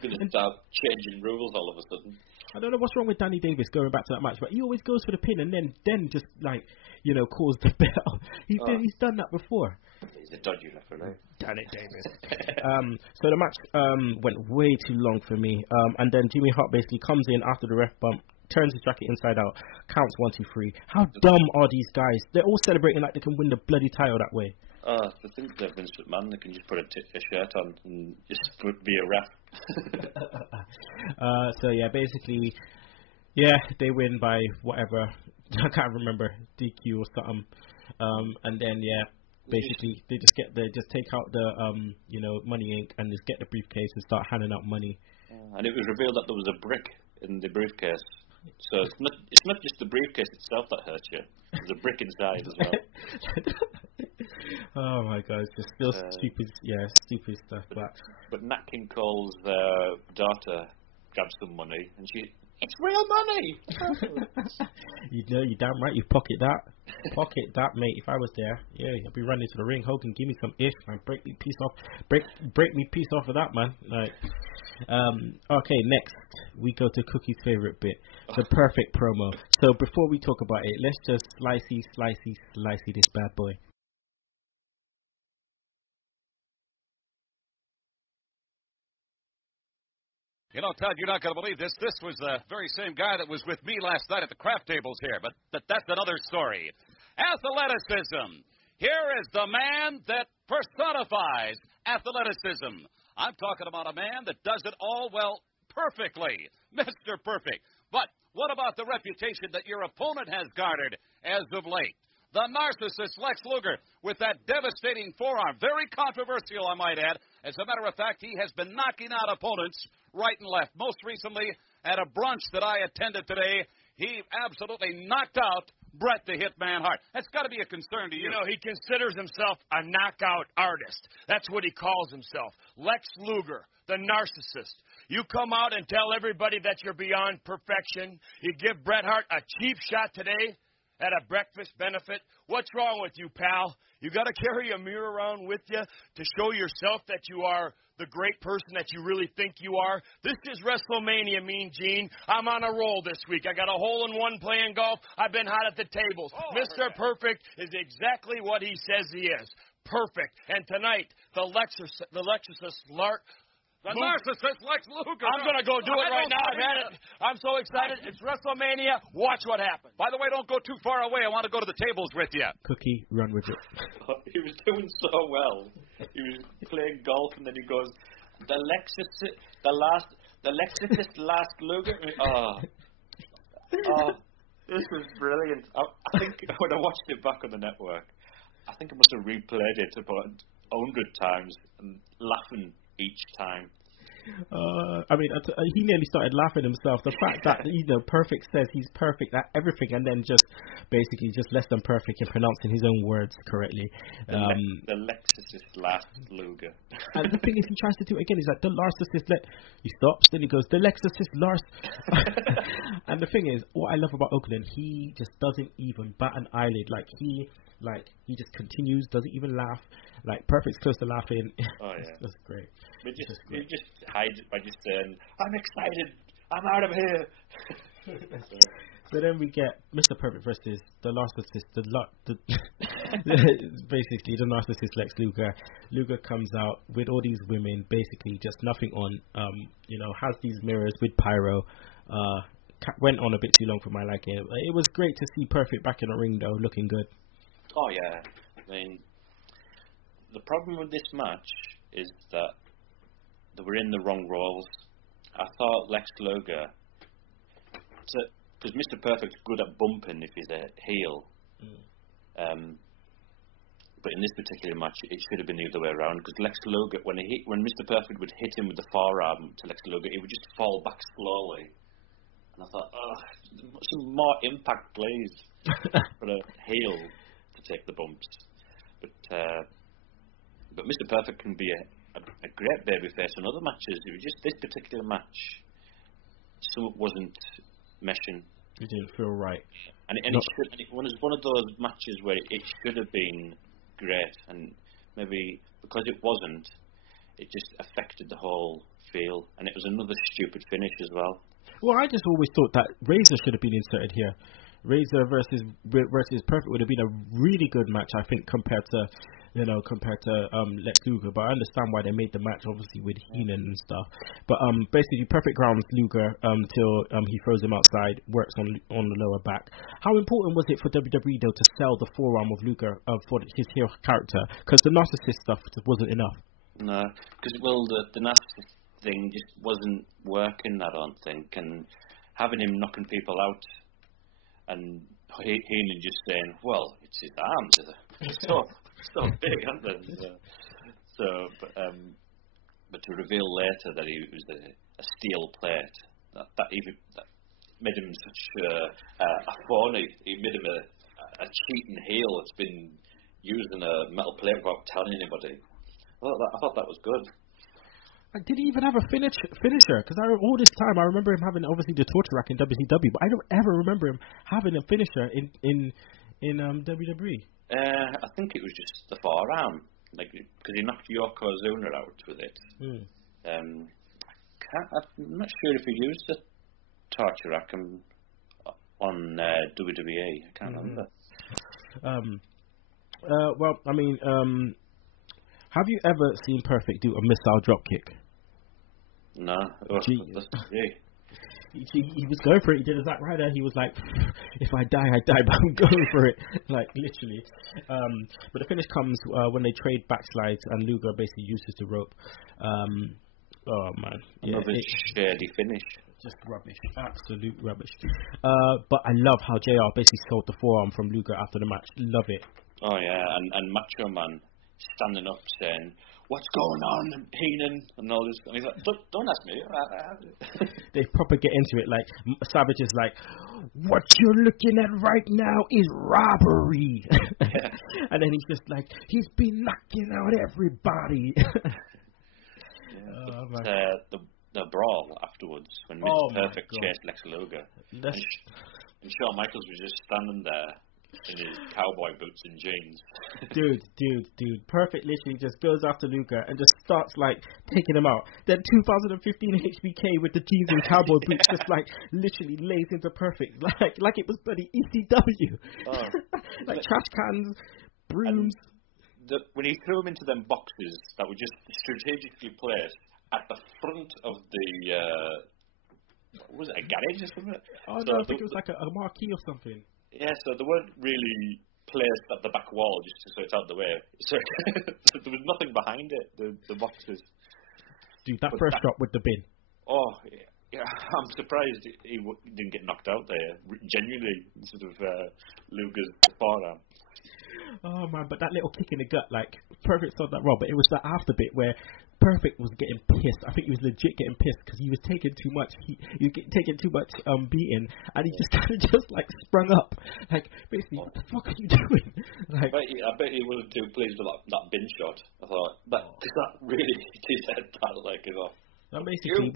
Going to start changing rules all of a sudden. I don't know what's wrong with Danny Davis going back to that match, but he always goes for the pin and then just like, you know, calls the bell. He's done that before. He's a dodgy referee. Danny Davis. So the match went way too long for me. And then Jimmy Hart basically comes in after the ref bump, turns his jacket inside out, counts 1, 2, 3. How dumb are these guys? They're all celebrating like they can win the bloody title that way. I think they're Vince McMahon. They can just put a shirt on and just be a ref. So yeah, basically, yeah, they win by whatever. I can't remember, DQ or something. And then yeah, basically they just take out the you know, Money Inc. and just get the briefcase and start handing out money. And it was revealed that there was a brick in the briefcase. So it's not just the briefcase itself that hurts you. There's a brick inside as well. Oh my God, it's just still stupid stuff. But Nat King Cole's daughter grabs some money, and It's real money. You know, you're damn right. You pocket that, mate. If I was there, yeah, I'd be running to the ring. Hogan, give me some ish, man. Break me piece off of that, man. Like, okay, next we go to Cookie's favorite bit, the perfect promo. So before we talk about it, let's just slicey this bad boy. You know, Todd, you're not going to believe this. This was the very same guy that was with me last night at the craft tables here, but that's another story. Athleticism. Here is the man that personifies athleticism. I'm talking about a man that does it all, well, perfectly. Mr. Perfect. But what about the reputation that your opponent has garnered as of late? The narcissist Lex Luger with that devastating forearm. Very controversial, I might add. As a matter of fact, he has been knocking out opponents right and left. Most recently, at a brunch that I attended today, he absolutely knocked out Bret the Hitman Hart. That's got to be a concern to you. You know, he considers himself a knockout artist. That's what he calls himself. Lex Luger, the narcissist. You come out and tell everybody that you're beyond perfection. You give Bret Hart a cheap shot today at a breakfast benefit. What's wrong with you, pal? You got to carry a mirror around with you to show yourself that you are the great person that you really think you are. This is Wrestlemania, Mean Gene. I'm on a roll this week. I got a hole-in-one playing golf. I've been hot at the tables. Mr. Perfect is exactly what he says he is. Perfect. And tonight, the narcissist Lex Luger. I'm going to go do it right now. I've had it. I'm so excited. It's WrestleMania. Watch what happens. By the way, don't go too far away. I want to go to the tables with you. Cookie, run with it. He was doing so well. He was playing golf, and then he goes, the Lexus last Luger. This was brilliant. I think when I watched it back on the network, I think I must have replayed it about 100 times and laughing each time. I mean, he nearly started laughing himself. The fact that, Perfect says he's perfect at everything and then just basically just less than perfect in pronouncing his own words correctly. The Lexus last Luger. And the thing is, he tries to do it again. He's like, the narcissist. He stops, then he goes, the Lexus Lars. And the thing is, what I love about Oakland, he just doesn't even bat an eyelid. He just continues, doesn't even laugh. Like, Perfect's close to laughing. Oh, yeah. That's great. We just hide it by just saying, I'm excited, I'm out of here. So then we get Mr. Perfect versus the narcissist, basically the narcissist Lex Luger. Luger comes out with all these women, basically just nothing on, has these mirrors with pyro. Went on a bit too long for my liking. It was great to see Perfect back in the ring, though, looking good. Oh, yeah. I mean, the problem with this match is that they were in the wrong roles. I thought Lex Luger, because Mr. Perfect's good at bumping if he's a heel, but in this particular match it should have been the other way around, because Lex Luger, when Mr. Perfect would hit him with the forearm to Lex Luger, he would just fall back slowly. And I thought, some more impact, please, for a heel to take the bumps. But Mr. Perfect can be a great babyface in other matches. It was just this particular match, something wasn't meshing. It didn't feel right. And it was one of those matches where it should have been great, and maybe because it wasn't, it just affected the whole feel. And it was another stupid finish as well. Well, I just always thought that Razor should have been inserted here. Razor versus Perfect would have been a really good match, I think, compared to Lex Luger. But I understand why they made the match, obviously, with Heenan and stuff. But basically, Perfect grounds Luger till he throws him outside, works on the lower back. How important was it for WWE, though, to sell the forearm of Luger for his heel character? Because the narcissist stuff just wasn't enough. No, because, the narcissist thing just wasn't working, I don't think. And having him knocking people out and Heenan just saying, well, it's his arms. So big, aren't they? But to reveal later that he was a steel plate, that made him such a phony. He made him a cheating heel that's been using a metal plate without telling anybody. I thought that was good. Did he even have a finisher? Because all this time I remember him having obviously the torture rack in WCW, but I don't ever remember him having a finisher in WWE. I think it was just the forearm, because he knocked Yokozuna out with it. I'm not sure if he used the torture rack on WWE. I can't remember. Well, I mean, have you ever seen Perfect do a missile dropkick? No. He was going for it. He did a Zack Ryder. He was like, if I die, I die, but I'm going for it. Like, literally. But the finish comes when they trade backslides and Luger basically uses the rope. Oh, man. Another shady finish. Just rubbish. Absolute rubbish. But I love how JR basically sold the forearm from Luger after the match. Love it. Oh, yeah. And Macho Man standing up saying, "What's going on, Heenan?" and all this. And he's like, don't ask me. They proper get into it. Like, Savage is like, "What you're looking at right now is robbery." Yeah. And then he's just like, he's been knocking out everybody. The brawl afterwards when Mr. Perfect chased Lex Luger. And Shawn Michaels was just standing there in his cowboy boots and jeans. Dude. Perfect literally just goes after Luger and just starts like taking him out. Then 2015 HBK with the jeans and cowboy boots just like literally lays into Perfect like it was bloody ECW. Like trash cans, brooms. When he threw him into them boxes that were just strategically placed at the front of the was it a garage or something? Oh no, I think it was like a marquee or something. Yeah, so they weren't really placed at the back wall just so it's out the way. So there was nothing behind it, the boxes. Dude, that first shot with the bin. Oh, yeah, I'm surprised he didn't get knocked out there. Genuinely, instead of Luger's forearm. Oh man, but that little kick in the gut, like Perfect saw that wrong, but it was the after bit where Perfect was getting pissed. I think he was legit getting pissed because he was taking too much. He was taking too much beating, and he just kind of just like sprung up, like basically, what the fuck are you doing? Like, I bet he wasn't too pleased with that bin shot. I thought that really did head that like it off. That basically,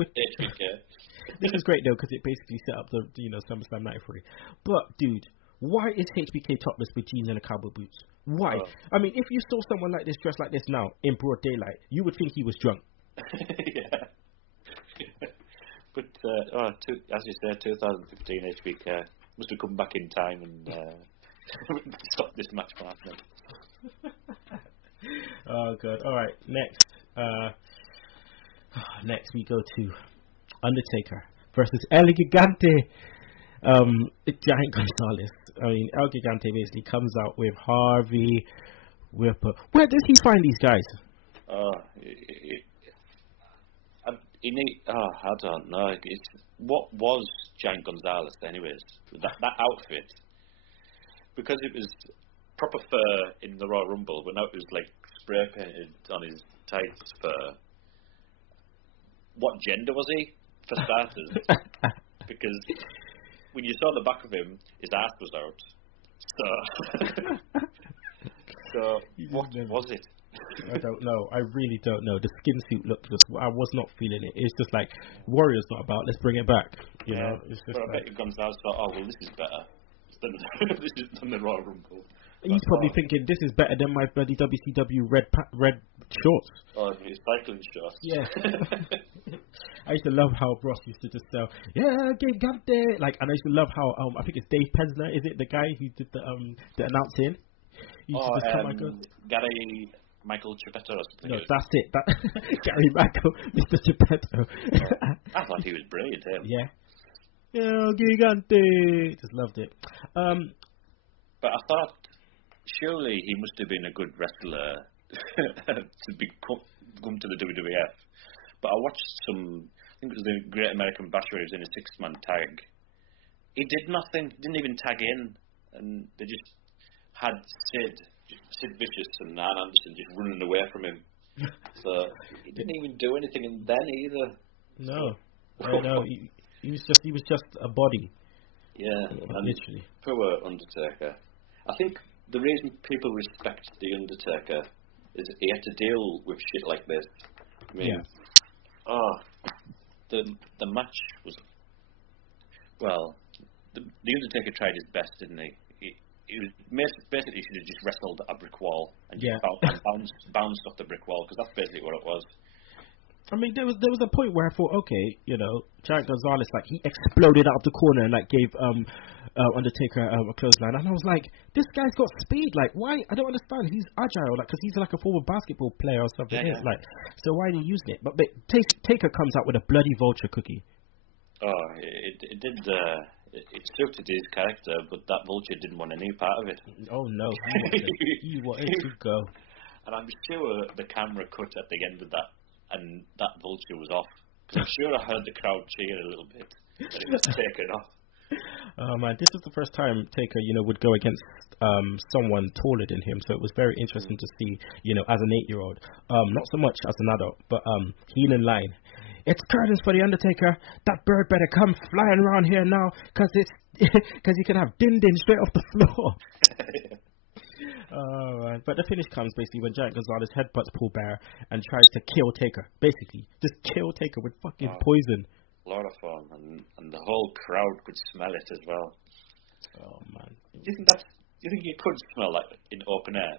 this is great though because it basically set up the SummerSlam 93. But dude, why is HBK topless with jeans and a cowboy boots? Why? I mean, if you saw someone like this dressed like this now in broad daylight, you would think he was drunk. Yeah. But as you said, 2015 HBK must have come back in time and stopped this match from happening. Oh god! All right, next we go to Undertaker versus El Gigante. Giant Gonzalez. I mean, El Gigante basically comes out with Harvey Whipper. Where does he find these guys? I don't know. What was Giant Gonzalez, anyways? That outfit, because it was proper fur in the Royal Rumble, but now it was like spray painted on his tights fur. What gender was he, for starters? Because when you saw the back of him, his ass was out. So what was it? I don't know. I really don't know. The skin suit looked I was not feeling it. It's just like Warrior's not about. Let's bring it back. You know. It's just but I bet Gonzalez thought, oh well, this is better than the Royal Rumble. He's probably thinking this is better than my bloody WCW red shorts. Oh, his cycling shorts. Yeah. I used to love how Ross used to just sell, Gigante. Like, and I used to love how I think it's Dave Penzner, is it the guy who did the announcing? Gary Michael Geppetto or something. No, that's it. Gary Michael, Mr. Geppetto. I thought he was brilliant. Yeah, Gigante. Just loved it. But I thought surely he must have been a good wrestler to come to the WWF. But I watched I think it was the Great American Bash where he was in a 6-man tag. He did nothing, didn't even tag in, and they just had Sid Vicious and Arn Anderson just running away from him. So he didn't even do anything then either. No, I know. He was just a body. Yeah, and literally. Poor Undertaker. I think the reason people respect the Undertaker is he had to deal with shit like this. I mean, Oh, the match was... Well, the Undertaker tried his best, didn't he? He was basically should have just wrestled a brick wall and just bounced off the brick wall, because that's basically what it was. I mean, there was a point where I thought, okay, Giant Gonzalez, like, he exploded out of the corner and like gave Undertaker a clothesline, and I was like, this guy's got speed. Like, why? I don't understand. He's agile, like, because he's like a former basketball player or something. Yeah. Like, so why are you using it? But Taker comes out with a bloody vulture cookie. Oh, it did. It suited his character, but that vulture didn't want any part of it. Oh no, he wanted to go. And I'm sure the camera cut at the end of that, and that vulture was off. Because I'm sure I heard the crowd cheer a little bit, but it was taken off. Oh man, this was the first time Taker, would go against someone taller than him, so it was very interesting to see, as an 8-year-old. Not so much as an adult, but heel in line. It's curtains for the Undertaker. That bird better come flying around here now, because you can have din straight off the floor. Right. But the finish comes basically when Giant Gonzalez headbutts Paul Bearer and tries to kill Taker. Basically, just kill Taker with fucking poison. A lot of fun, and the whole crowd could smell it as well. Oh man! Do you think you could smell that in open air?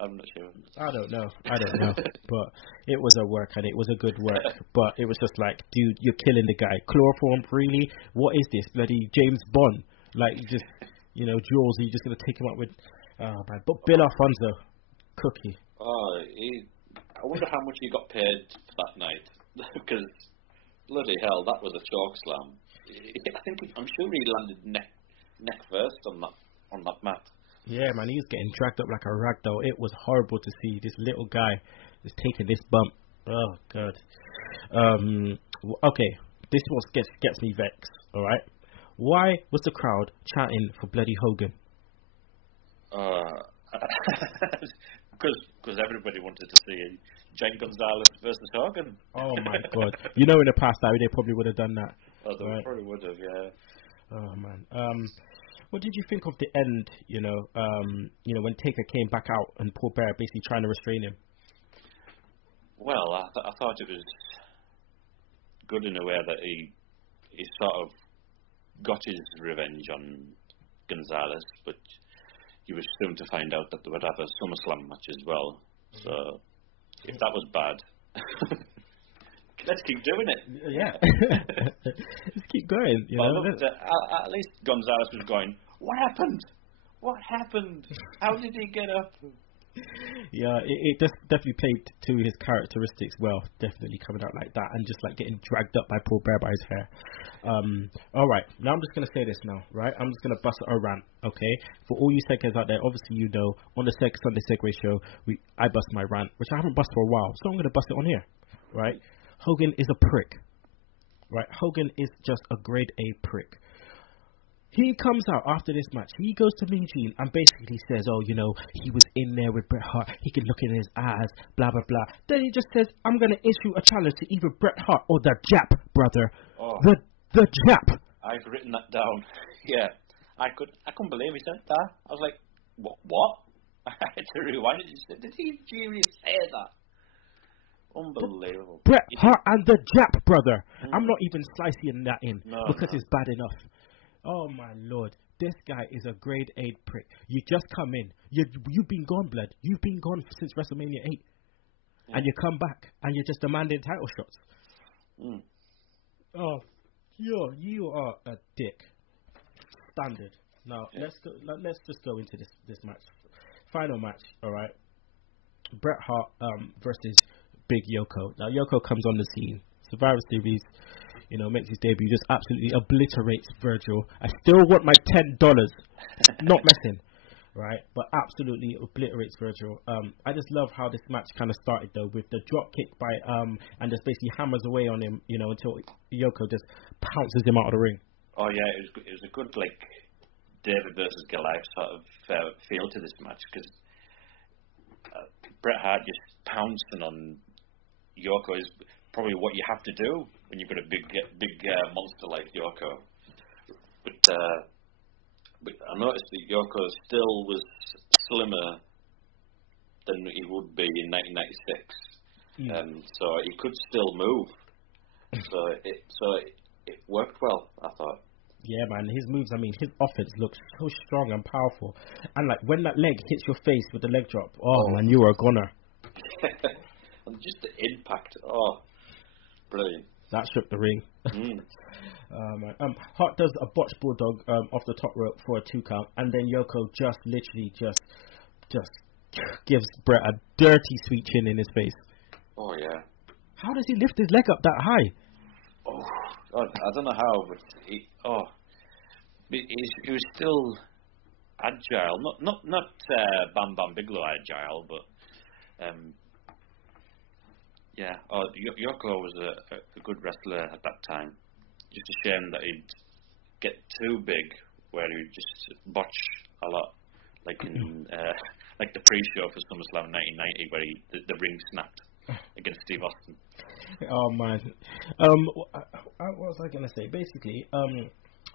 I'm not sure. I don't know. But it was a work, and it was a good work. But it was just like, dude, you're killing the guy. Chloroform freely. What is this? Bloody James Bond? Like, just, Jaws, are you just going to take him up with... Oh, man. But Bill Alfonso, cookie. Oh, I wonder how much he got paid for that night. Because, bloody hell, that was a choke slam. I'm sure he landed neck first on that mat. Yeah, man, he was getting dragged up like a ragdoll. It was horrible to see this little guy just taking this bump. Oh, God. Okay, this was gets me vexed, all right? Why was the crowd chanting for bloody Hogan? Because everybody wanted to see Giant Gonzalez versus Hogan. Oh, my God. In the past, they probably would have done that. Oh, they probably would have, yeah. Oh, man. What did you think of the end, when Taker came back out and Paul Bearer basically trying to restrain him? Well, I thought it was good in a way that he sort of got his revenge on Gonzalez, but he was soon to find out that they would have a SummerSlam match as well. So, if that was bad... Let's keep doing it. Yeah. Let's keep going. At least Gonzalez was going, what happened? What happened? How did he get up? Yeah, it just definitely played to his characteristics well. Definitely coming out like that and just like getting dragged up by Paul Bearer by his hair. All right, now I'm just going to say this now, right? I'm just going to bust a rant, okay? For all you Segheads out there, obviously on the Sunday Segue show, I bust my rant, which I haven't bust for a while, so I'm going to bust it on here, right? Hogan is a prick, right? Hogan is just a grade A prick. He comes out after this match. He goes to Mean Gene and basically says, he was in there with Bret Hart. He could look in his eyes, blah, blah, blah. Then he just says, I'm going to issue a challenge to either Bret Hart or the Jap, brother. Oh. The Jap. I've written that down. Yeah. I couldn't believe he said that. I was like, what? I had to rewind it. Did he really say that? Unbelievable. Bret Hart and the Jap, brother. I'm not even slicing that in because it's bad enough. Oh, my Lord. This guy is a grade A prick. You just come in. You've been gone, blood. You've been gone since WrestleMania 8. Yeah. And you come back and you're just demanding title shots. Oh, you are a dick. Standard. Now, let's just go into this match. Final match, all right? Bret Hart versus Big Yoko. Now, Yoko comes on the scene. Survivor Series, makes his debut, just absolutely obliterates Virgil. I still want my $10. Not messing, right? But absolutely obliterates Virgil. I just love how this match kind of started, though, with the drop kick by, and just basically hammers away on him, until Yoko just pounces him out of the ring. Oh, yeah, it was a good, David versus Goliath sort of feel to this match, because Bret Hart just pouncing on Yoko is probably what you have to do when you've got a big monster like Yoko. But I noticed that Yoko still was slimmer than he would be in 1996. So he could still move. So it worked well, I thought. Yeah, man, his moves, I mean, his offense looks so strong and powerful. And, like, when that leg hits your face with the leg drop, man, you are a goner. And just the impact, brilliant. That shook the ring. Hart does a botch bulldog off the top rope for a 2 count, and then Yoko just literally just gives Brett a dirty sweet chin in his face. Oh, yeah. How does he lift his leg up that high? Oh, God, I don't know how, but he was still agile. Not Bam Bam Bigelow agile, but yeah. Yoko was a good wrestler at that time. Just a shame that he'd get too big, where he'd just botch a lot, like in like the pre-show for SummerSlam 1990, where the ring snapped against Steve Austin. Oh man, what was I gonna say? Basically,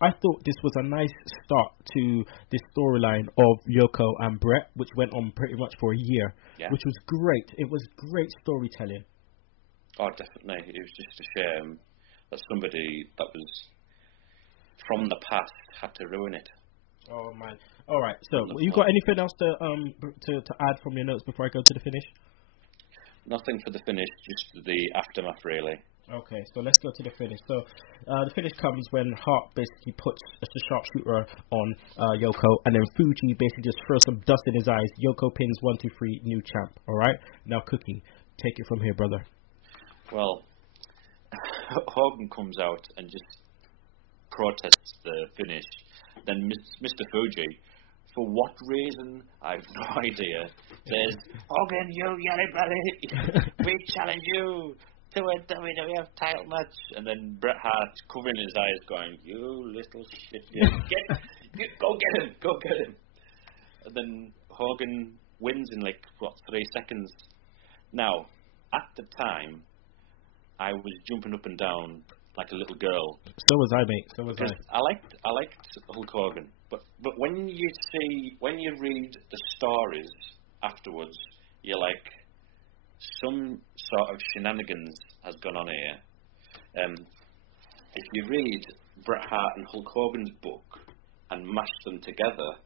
I thought this was a nice start to this storyline of Yoko and Brett, which went on pretty much for a year, which was great. It was great storytelling. Oh, definitely. It was just a shame that somebody that was from the past had to ruin it. Oh man. All right. So, you got anything else to add from your notes before I go to the finish? Nothing for the finish, just the aftermath, really. Okay, so let's go to the finish. So, the finish comes when Hart basically puts the sharpshooter on Yoko, and then Fuji basically just throws some dust in his eyes. Yoko pins 1, 2, 3, new champ. All right, now Cookie, take it from here, brother. Well, Hogan comes out and just protests the finish. Then Mr. Fuji, for what reason, I have no idea, says, Hogan, you yelly belly, we challenge you to a WWF title match. And then Bret Hart covering his eyes going, you little shit, go get him. And then Hogan wins in 3 seconds. Now, at the time, I was jumping up and down like a little girl. So was I, mate. So was I. I liked Hulk Hogan, but when you read the stories afterwards, you're like, some sort of shenanigans has gone on here. If you read Bret Hart and Hulk Hogan's book and mash them together,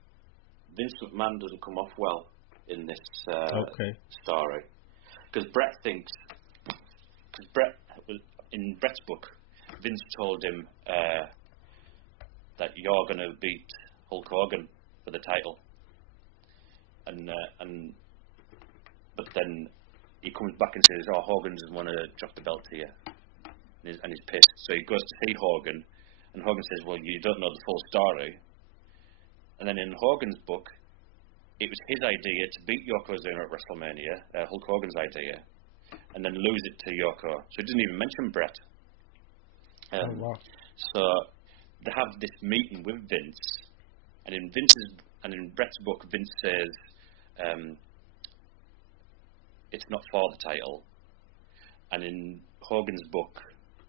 Vince McMahon doesn't come off well in this story, because in Bret's book, Vince told him that you're going to beat Hulk Hogan for the title, but then he comes back and says, Hogan doesn't want to drop the belt to you, and he's pissed. So he goes to see Hogan, and Hogan says, well, you don't know the full story. And then in Hogan's book, it was his idea to beat Yokozuna at WrestleMania, Hulk Hogan's idea, and then lose it to Yoko. So he didn't even mention Bret. Wow. So they have this meeting with Vince, and in Bret's book, Vince says it's not for the title, and in Hogan's book,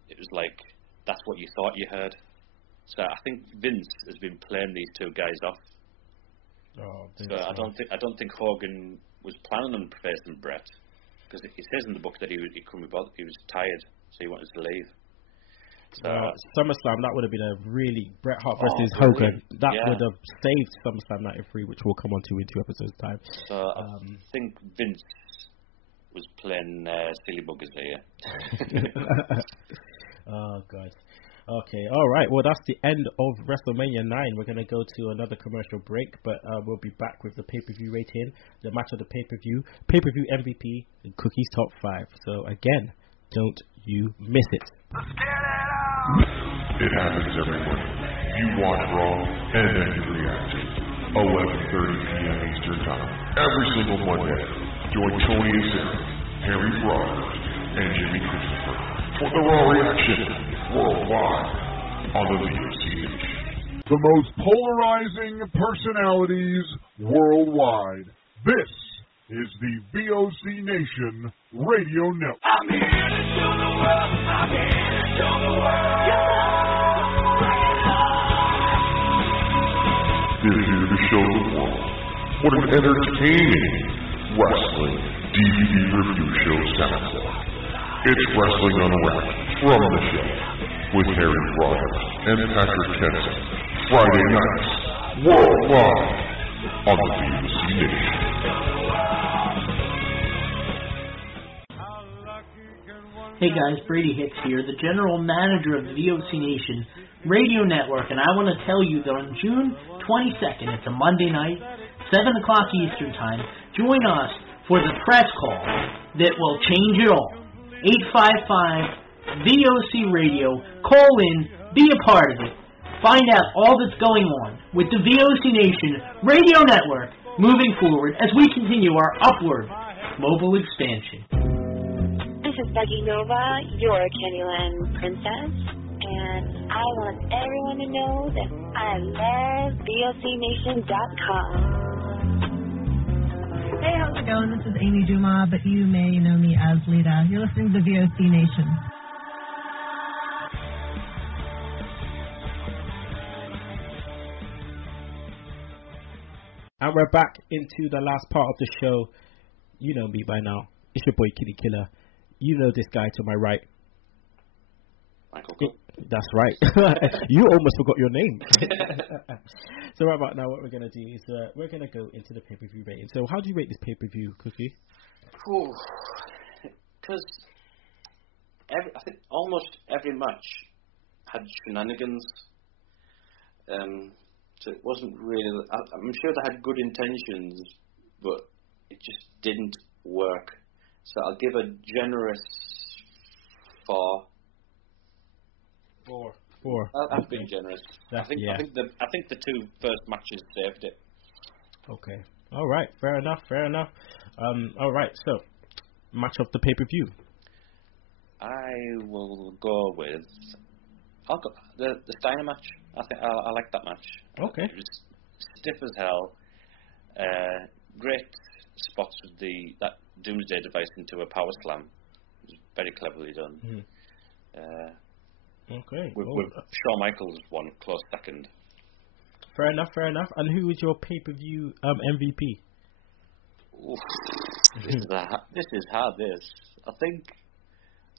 it was like, that's what you thought you heard. So I think Vince has been playing these two guys off. So I don't think Hogan was planning on facing Bret, because he says in the book that he couldn't be bothered. He was tired, so he wanted to leave. So SummerSlam, that would have been a really Bret Hart versus Hogan. That would have saved SummerSlam 93, which we'll come on to in 2 episodes' time. So I think Vince was playing silly buggers here. Oh God. Okay, all right. Well, that's the end of WrestleMania 9. We're going to go to another commercial break, but we'll be back with the pay-per-view rating, the match of the pay-per-view MVP, and Cookie's Top 5. So, again, don't you miss it. It happens everywhere. You watch Raw, and then you react to it. 11:30 p.m. Eastern Time. Every single Monday. Join Tony Asera, Harry Rogers, and Jimmy Christopher for the Raw Reaction worldwide on the VOC Nation. The most polarizing personalities worldwide. This is the VOC Nation Radio Network. I'm here to show the world. I'm here to show the world. This is here to show the world what an entertaining wrestling DVD review show sounds like. It's Wrestling Unwrapped From the Shelf with Harry Rogers and Patrick Kenson. Friday nights, worldwide on the VOC Nation. Hey guys, Brady Hicks here, the General Manager of the VOC Nation Radio Network, and I want to tell you that on June 22nd, it's a Monday night, 7 o'clock Eastern Time, join us for the press call that will change it all. 855 VOC Radio, call in, be a part of it, find out all that's going on with the VOC Nation Radio Network moving forward as we continue our upward mobile expansion. This is Becky Nova, your Candyland princess, and I want everyone to know that I love VOCNation.com. Hey, how's it going? This is Amy Dumas, but you may know me as Lita. You're listening to the VOC Nation. And we're back into the last part of the show. You know me by now. It's your boy Kinny Killa. You know this guy to my right. Michael Cook. That's right. You almost forgot your name. So right about now, what we're going to do is we're going to go into the pay-per-view rating. So how do you rate this pay-per-view, Cookie? Because I think almost every match had shenanigans. So it wasn't really... I'm sure they had good intentions, but it just didn't work. So I'll give a generous 4. 4. I've been generous. I think the two first matches saved it. Okay. All right. Fair enough. All right. So, match of the pay-per-view. I will go with... I'll go the Steiner match. I think I like that match. Okay. It was stiff as hell. Great spots with that Doomsday device into a power slam. It was very cleverly done. Okay. With Shawn Michaels one close second. Fair enough. And who was your pay-per-view MVP? This is hard. I think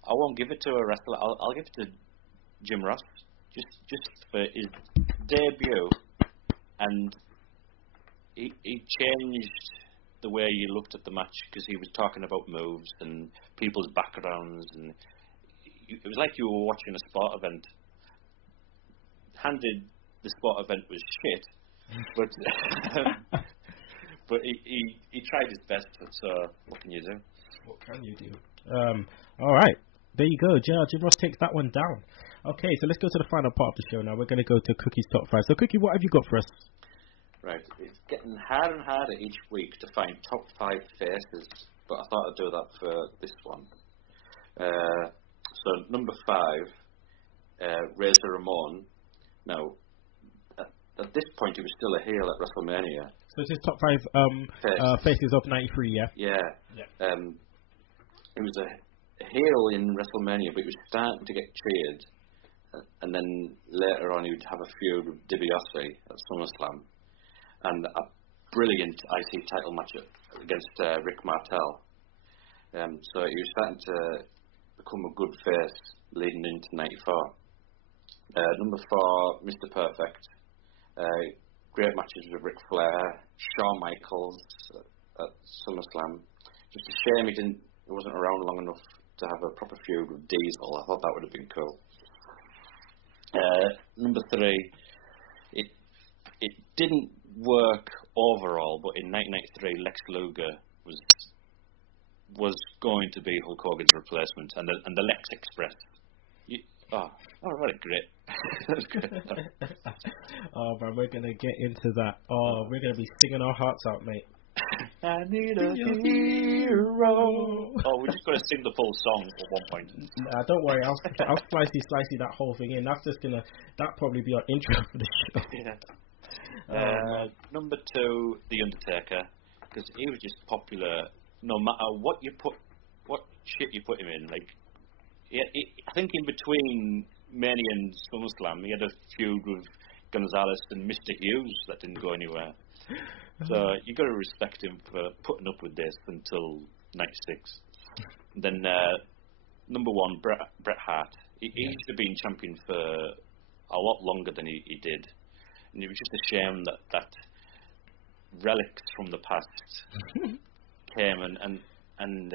I won't give it to a wrestler. I'll give it to Jim Ross, just for his debut, and he changed the way you looked at the match because he was talking about moves and people's backgrounds, and it was like you were watching a sport event. The sport event was shit, but he tried his best. So what can you do? All right, there you go. Jim Ross takes that one down. Okay, so let's go to the final part of the show now. We're going to go to Cookie's top 5. So Cookie, what have you got for us? Right, it's getting harder and harder each week to find top 5 faces, but I thought I'd do that for this one. So number 5, Razor Ramon. Now, at this point, he was still a heel at WrestleMania. So this is top 5 faces of '93, yeah? Yeah. He was a heel in WrestleMania, but he was starting to get cheered. And then later on, he would have a feud with DiBiase at SummerSlam. And a brilliant IC title match against Rick Martel. So he was starting to become a good face leading into '94. Number 4, Mr. Perfect. Great matches with Ric Flair, Shawn Michaels at SummerSlam. Just a shame he wasn't around long enough to have a proper feud with Diesel. I thought that would have been cool. Number 3, it didn't work overall, but in 1993, Lex Luger was going to be Hulk Hogan's replacement, and the Lex Express. What a great! That's great. Oh man, we're gonna get into that. Oh, we're gonna be singing our hearts out, mate. I need a hero. Oh, we're just gonna sing the full song at one point. Nah, don't worry, I'll slicey that whole thing in. That'll probably be our intro for the show. Yeah. Number 2, The Undertaker, because he was just popular no matter what shit you put him in. Like, I think in between Mania and SummerSlam, he had a feud with Gonzalez and Mr. Hughes that didn't go anywhere. So you got to respect him for putting up with this until '96. Then number 1, Bret Hart. He should have been champion for a lot longer than he did. And it was just a shame that relics from the past came and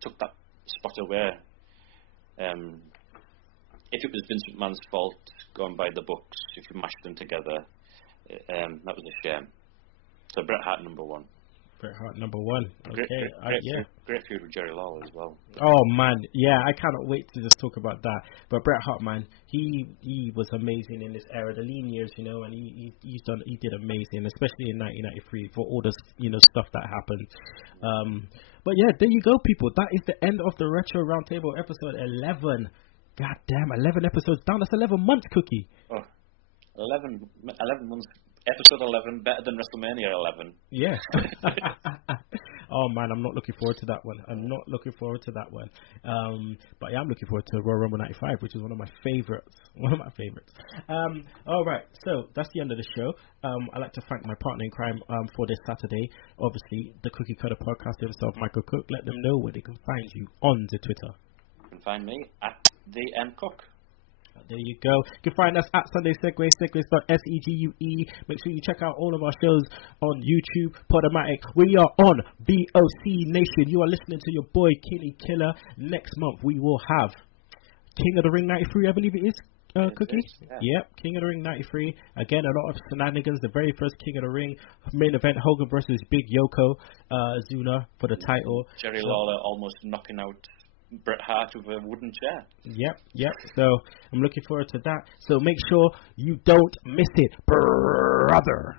took that spot away. If it was Vince McMahon's fault, going by the books, if you mashed them together, that was a shame. So Bret Hart number 1. Bret Hart number 1. Okay, great feud with Jerry Lawler as well. Oh man, yeah, I cannot wait to just talk about that. But Bret Hart, man, he was amazing in this era, the lean years, you know, and he did amazing, especially in 1993 for all the stuff that happened. But yeah, there you go, people. That is the end of the Retro Roundtable episode 11. God damn, 11 episodes down. That's 11 months, Cookie. Oh, 11 months. Episode 11, better than WrestleMania 11. Yeah. Oh man, I'm not looking forward to that one. But yeah, I'm looking forward to Royal Rumble 95, which is one of my favorites. All right, so that's the end of the show. I'd like to thank my partner in crime for this Saturday. Obviously, the Cookie Cutter podcast himself, Michael Cook. Let them know where they can find you on the Twitter. You can find me at the M Cook. There you go. You can find us at Sunday Segue, Segue.segue. Make sure you check out all of our shows on YouTube, Podomatic. We are on BOC Nation. You are listening to your boy, Kinny Killa. Next month, we will have King of the Ring 93, I believe it is, Cookie? Yep, King of the Ring 93. Again, a lot of shenanigans. The very first King of the Ring main event, Hogan versus Big Yoko Zuna for the title. Jerry Lawler almost knocking out Bret Hart with a wooden chair. Yep. So I'm looking forward to that. So make sure you don't miss it, brother.